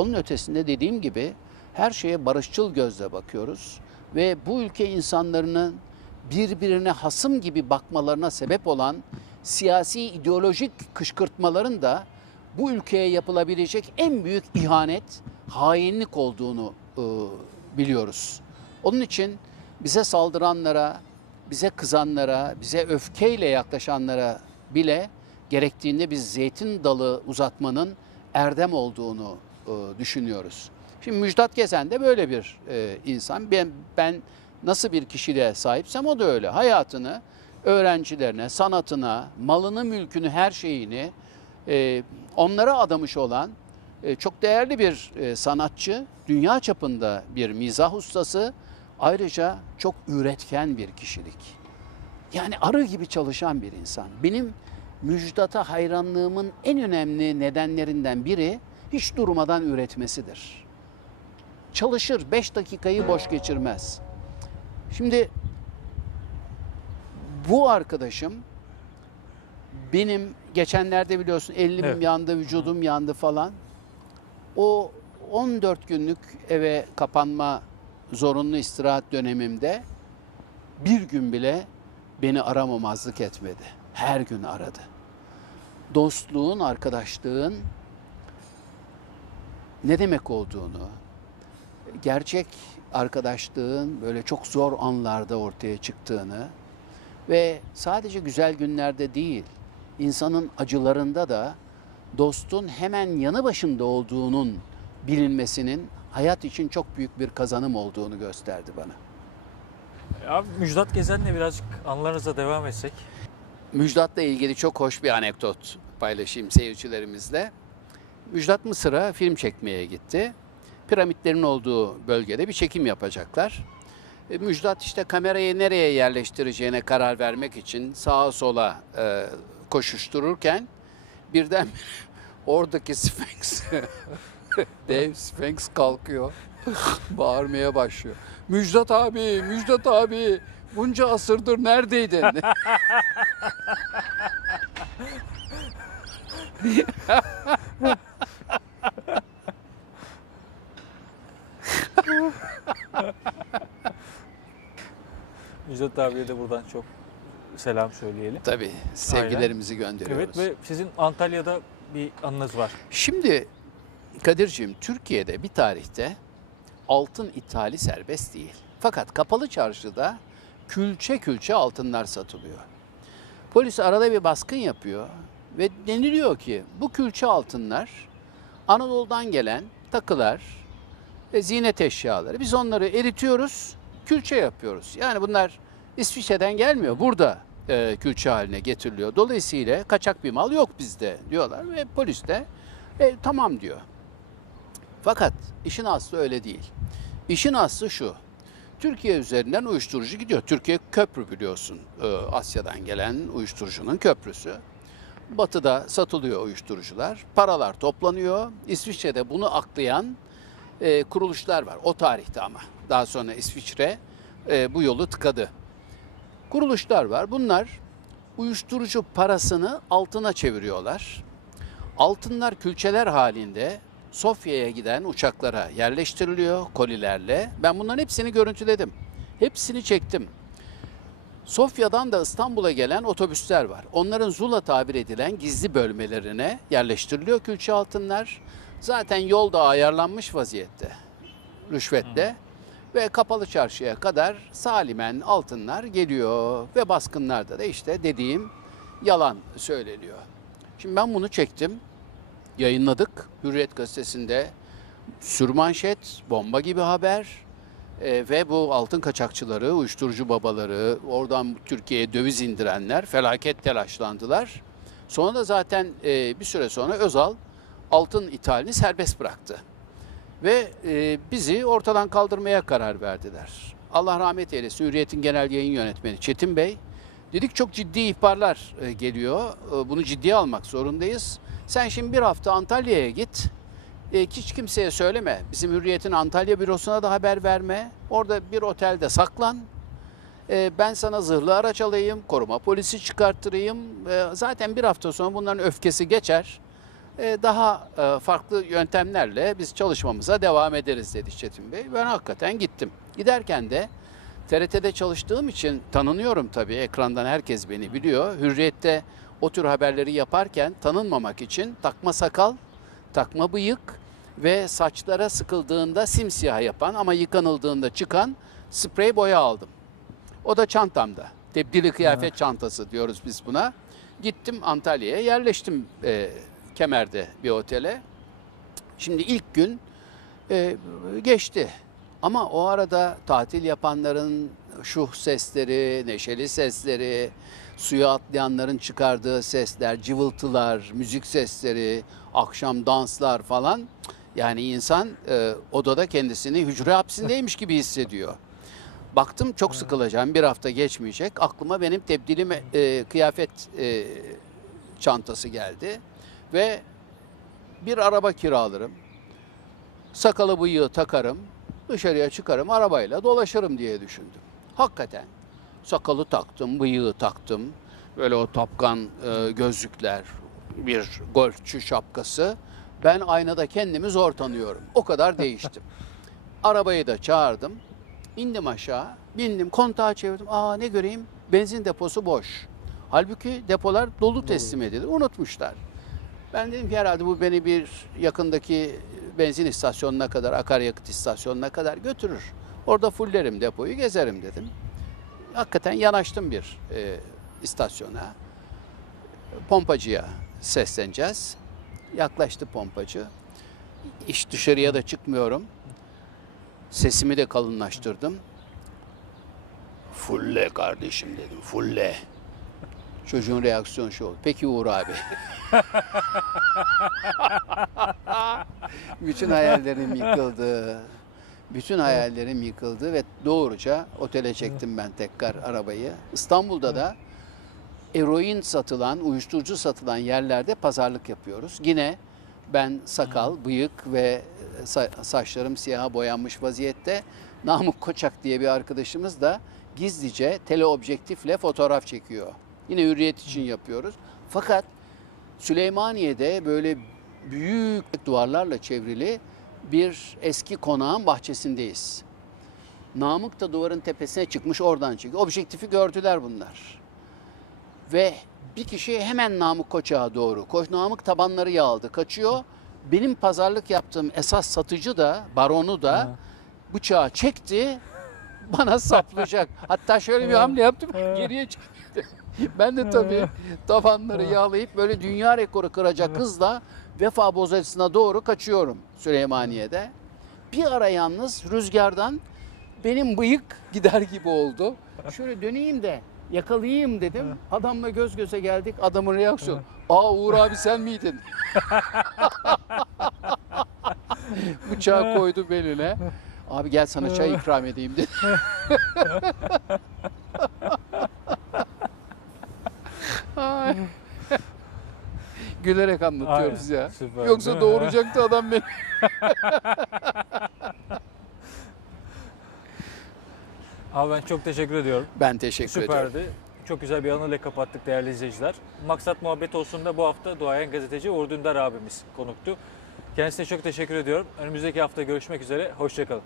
Onun ötesinde dediğim gibi her şeye barışçıl gözle bakıyoruz ve bu ülke insanların birbirine hasım gibi bakmalarına sebep olan siyasi ideolojik kışkırtmaların da bu ülkeye yapılabilecek en büyük ihanet, hainlik olduğunu e, biliyoruz. Onun için bize saldıranlara, bize kızanlara, bize öfkeyle yaklaşanlara bile gerektiğinde biz zeytin dalı uzatmanın erdem olduğunu düşünüyoruz. Şimdi Müjdat Gezen de böyle bir e, insan. Ben, ben nasıl bir kişiliğe sahipsem o da öyle. Hayatını öğrencilerine, sanatına, malını, mülkünü, her şeyini e, onlara adamış olan e, çok değerli bir e, sanatçı, dünya çapında bir mizah ustası, ayrıca çok üretken bir kişilik. Yani arı gibi çalışan bir insan. Benim Müjdat'a hayranlığımın en önemli nedenlerinden biri hiç durmadan üretmesidir. Çalışır, beş dakikayı boş geçirmez. Şimdi bu arkadaşım benim geçenlerde biliyorsun elim Evet. yandı, vücudum yandı falan. O 14 günlük eve kapanma zorunlu istirahat dönemimde bir gün bile beni aramamazlık etmedi. Her gün aradı. Dostluğun, arkadaşlığın ne demek olduğunu, gerçek arkadaşlığın böyle çok zor anlarda ortaya çıktığını ve sadece güzel günlerde değil, insanın acılarında da dostun hemen yanı başında olduğunun bilinmesinin hayat için çok büyük bir kazanım olduğunu gösterdi bana. Abi Müjdat Gezen'le birazcık anılarınıza devam etsek. Müjdat'la ilgili çok hoş bir anekdot paylaşayım seyircilerimizle. Müjdat Mısır'a film çekmeye gitti. Piramitlerin olduğu bölgede bir çekim yapacaklar. E, Müjdat işte kamerayı nereye yerleştireceğine karar vermek için sağa sola e, koşuştururken birden oradaki Sphinx, dev Sphinx kalkıyor, bağırmaya başlıyor. Müjdat abi, Müjdat abi bunca asırdır neredeydin? Müjdat abiye de buradan çok selam söyleyelim. Tabii sevgilerimizi Evet gönderiyoruz. ve sizin Antalya'da bir anınız var. Şimdi Kadir'ciğim Türkiye'de bir tarihte altın ithali serbest değil. Fakat kapalı çarşıda külçe külçe altınlar satılıyor. Polis arada bir baskın yapıyor ve deniliyor ki bu külçe altınlar Anadolu'dan gelen takılar ve ziynet eşyaları. Biz onları eritiyoruz, külçe yapıyoruz. Yani bunlar İsviçre'den gelmiyor. Burada e, külçe haline getiriliyor. Dolayısıyla kaçak bir mal yok bizde diyorlar ve polis de e, tamam diyor. Fakat işin aslı öyle değil. İşin aslı şu. Türkiye üzerinden uyuşturucu gidiyor. Türkiye köprü biliyorsun. e, Asya'dan gelen uyuşturucunun köprüsü. Batı'da satılıyor uyuşturucular. Paralar toplanıyor. İsviçre'de bunu aklayan e, kuruluşlar var. O tarihte ama. Daha sonra İsviçre e, bu yolu tıkadı. Kuruluşlar var. Bunlar uyuşturucu parasını altına çeviriyorlar. Altınlar külçeler halinde Sofya'ya giden uçaklara yerleştiriliyor kolilerle. Ben bunların hepsini görüntüledim. Hepsini çektim. Sofya'dan da İstanbul'a gelen otobüsler var. Onların Zula tabir edilen gizli bölmelerine yerleştiriliyor külçe altınlar. Zaten yolda ayarlanmış vaziyette rüşvetle. Ve kapalı çarşıya kadar salimen altınlar geliyor. Ve baskınlarda da işte dediğim yalan söyleniyor. Şimdi ben bunu çektim, yayınladık. Hürriyet gazetesinde sürmanşet, bomba gibi haber. E, ve bu altın kaçakçıları, uyuşturucu babaları, oradan Türkiye'ye döviz indirenler felaket telaşlandılar. Sonra da zaten e, bir süre sonra Özal altın ithalini serbest bıraktı ve e, bizi ortadan kaldırmaya karar verdiler. Allah rahmet eylesin Hürriyet'in genel yayın yönetmeni Çetin Bey. Dedik çok ciddi ihbarlar e, geliyor. E, bunu ciddiye almak zorundayız. Sen şimdi bir hafta Antalya'ya git. E, hiç kimseye söyleme. Bizim Hürriyet'in Antalya bürosuna da haber verme. Orada bir otelde saklan. E, ben sana zırhlı araç alayım, koruma polisi çıkarttırayım. E, zaten bir hafta sonra bunların öfkesi geçer. E, daha e, farklı yöntemlerle biz çalışmamıza devam ederiz dedi Çetin Bey. Ben hakikaten gittim. Giderken de TRT'de çalıştığım için tanınıyorum tabii. Ekrandan herkes beni biliyor. Hürriyet'te o tür haberleri yaparken tanınmamak için takma sakal, takma bıyık ve saçlara sıkıldığında simsiyah yapan ama yıkanıldığında çıkan sprey boya aldım. O da çantamda. Tebdili kıyafet çantası diyoruz biz buna. Gittim Antalya'ya yerleştim e, Kemer'de bir otele. Şimdi ilk gün e, geçti. Ama o arada tatil yapanların şuh sesleri, neşeli sesleri, suya atlayanların çıkardığı sesler, cıvıltılar, müzik sesleri, akşam danslar falan. Yani insan e, odada kendisini hücre hapsindeymiş gibi hissediyor. Baktım çok sıkılacağım. Bir hafta geçmeyecek. Aklıma benim tebdilim e, kıyafet e, çantası geldi. Ve bir araba kiralarım. Sakalı bıyığı takarım. Dışarıya çıkarım arabayla dolaşırım diye düşündüm. Hakikaten sakalı taktım, bıyığı taktım. Böyle o tapkan e, gözlükler, bir golfçü şapkası. Ben aynada kendimi zor tanıyorum. O kadar değiştim. Arabayı da çağırdım. İndim aşağı, bindim, kontağı çevirdim. Aa ne göreyim? Benzin deposu boş. Halbuki depolar dolu teslim edilir. Unutmuşlar. Ben dedim ki herhalde bu beni bir yakındaki benzin istasyonuna kadar, akaryakıt istasyonuna kadar götürür. Orada fullerim depoyu, gezerim dedim. Hakikaten yanaştım bir e, istasyona. Pompacıya sesleneceğiz. Yaklaştı pompacı. Hiç dışarıya da çıkmıyorum. Sesimi de kalınlaştırdım. Fulle kardeşim dedim, fulle. Çocuğun reaksiyonu şu oldu. Peki Uğur abi. Bütün hayallerim yıkıldı. Bütün hayallerim yıkıldı ve doğruca otele çektim ben tekrar arabayı. İstanbul'da da eroin satılan, uyuşturucu satılan yerlerde pazarlık yapıyoruz. Yine ben sakal, bıyık ve sa- saçlarım siyaha boyanmış vaziyette Namık Koçak diye bir arkadaşımız da gizlice teleobjektifle fotoğraf çekiyor. Yine hürriyet için yapıyoruz. Fakat Süleymaniye'de böyle büyük duvarlarla çevrili bir eski konağın bahçesindeyiz. Namık da duvarın tepesine çıkmış oradan çekiyor. Objektifi gördüler bunlar. Ve bir kişi hemen Namık Koçak'a doğru. Koş Namık tabanları yağıldı. Kaçıyor. Benim pazarlık yaptığım esas satıcı da, baronu da Ha. bıçağı çekti. Bana saplayacak. Hatta şöyle bir hamle yaptım. Geriye. Ben de tabii tabanları yağlayıp böyle dünya rekoru kıracak hızla vefa bozacısına doğru kaçıyorum Süleymaniye'de. Bir ara yalnız rüzgardan benim bıyık gider gibi oldu. Şöyle döneyim de yakalayayım dedim. Adamla göz göze geldik. Adamın reaksiyonu. Aa Uğur abi sen miydin? Bıçağı koydu beline. Abi gel sana çay ikram edeyim dedi. Gülerek anlatıyoruz Aynen, ya. süper, Yoksa doğuracaktı adam beni. Abi ben çok teşekkür ediyorum. Ben teşekkür ediyorum. Süperdi. Çok güzel bir anıyla kapattık değerli izleyiciler. Maksat Muhabbet olsun da bu hafta duayen gazeteci Uğur Dündar abimiz konuktu. Kendisine çok teşekkür ediyorum. Önümüzdeki hafta görüşmek üzere. Hoşçakalın.